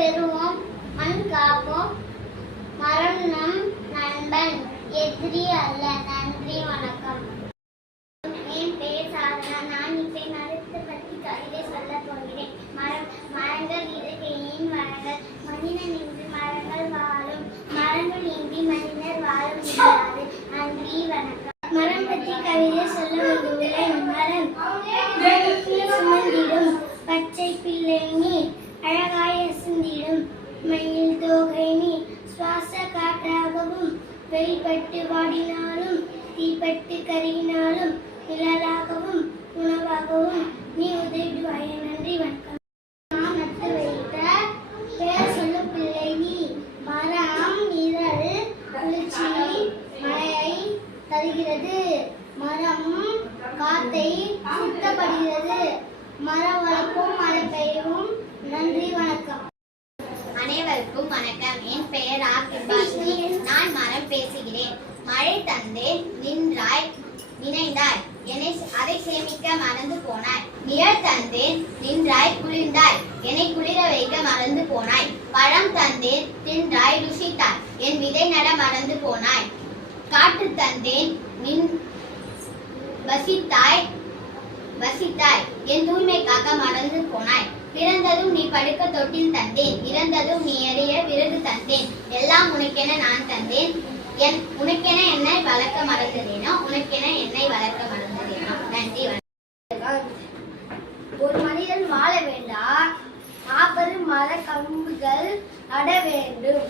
பெறுவோம், மண் காப்போம், மரம் நம் நண்பன், எதிரி அல்ல. நன்றி, வணக்கம். என் பெயர் சாதனா. நான் இப்ப மரத்தை பற்றி கவிதை சொல்ல போகிறேன். மரங்கள் இயற்கையின் வளங்கள். மனிதன் இன்றி மரங்கள் வாழும், மரங்கள் இன்றி மனிதர் வாழ முடியாது. நன்றி, வணக்கம். மரம் பற்றி கவிதை சொல்ல வந்துள்ளேன். மரம் சுமந்திடும் பச்சை பிள்ளை நீர், அழகாய் அசந்திடும் மயில் தோகை நீர், சுவாச காற்றாகவும் வெளிப்பட்டு வாடினாலும் தீப்பட்டு கருகினாலும் நிழலாகவும் உணவாகவும் நீ உதவிடுவாய். நன்றி, வணக்கம். நான் நட்டு வைத்த பெயர் சொல்லும் பிள்ளை நீ. மரம் நிழல், குளிர்ச்சி, மழையை தருகிறது. மரம் காத்தை சுத்தப்படுகிறது. மரம் வளர்ப்போம், மழை பெய்யவும். நன்றி, வணக்கம். அனைவருக்கும் வணக்கம். என் பெயர் ஆர்கிபாஷினி. நான் மரம் பேசுகிறேன். மழை தந்தேன், நின்றாய், நினைந்தாய், அதை சேமிக்க மறந்து போனாய். நிழல் தந்தேன், நின்றாய், குளிர்ந்தாய், என்னை குளிர வைக்க மறந்து போனாய். பழம் தந்தேன், தின்றாய், ருசித்தாய், என் விதை நட மறந்து போனாய். காற்று தந்தேன், வசித்தாய், என் தூய்மை காக்க மறந்து போனாய். பிறந்ததும் நீ படுக்க தொட்டில் தந்தேன், இறந்ததும் நீ எறிய விறகு தந்தேன். எல்லாம் உனக்கென நான் தந்தேன். உனக்கென என்னை வளர்க்க மறந்ததேனோ, உனக்கென என்னை வளர்க்க மறந்ததேனோ. நன்றி. ஒரு மனிதன் வாழ வேண்டாம், 40 மர கம்புகள் நட வேண்டும்.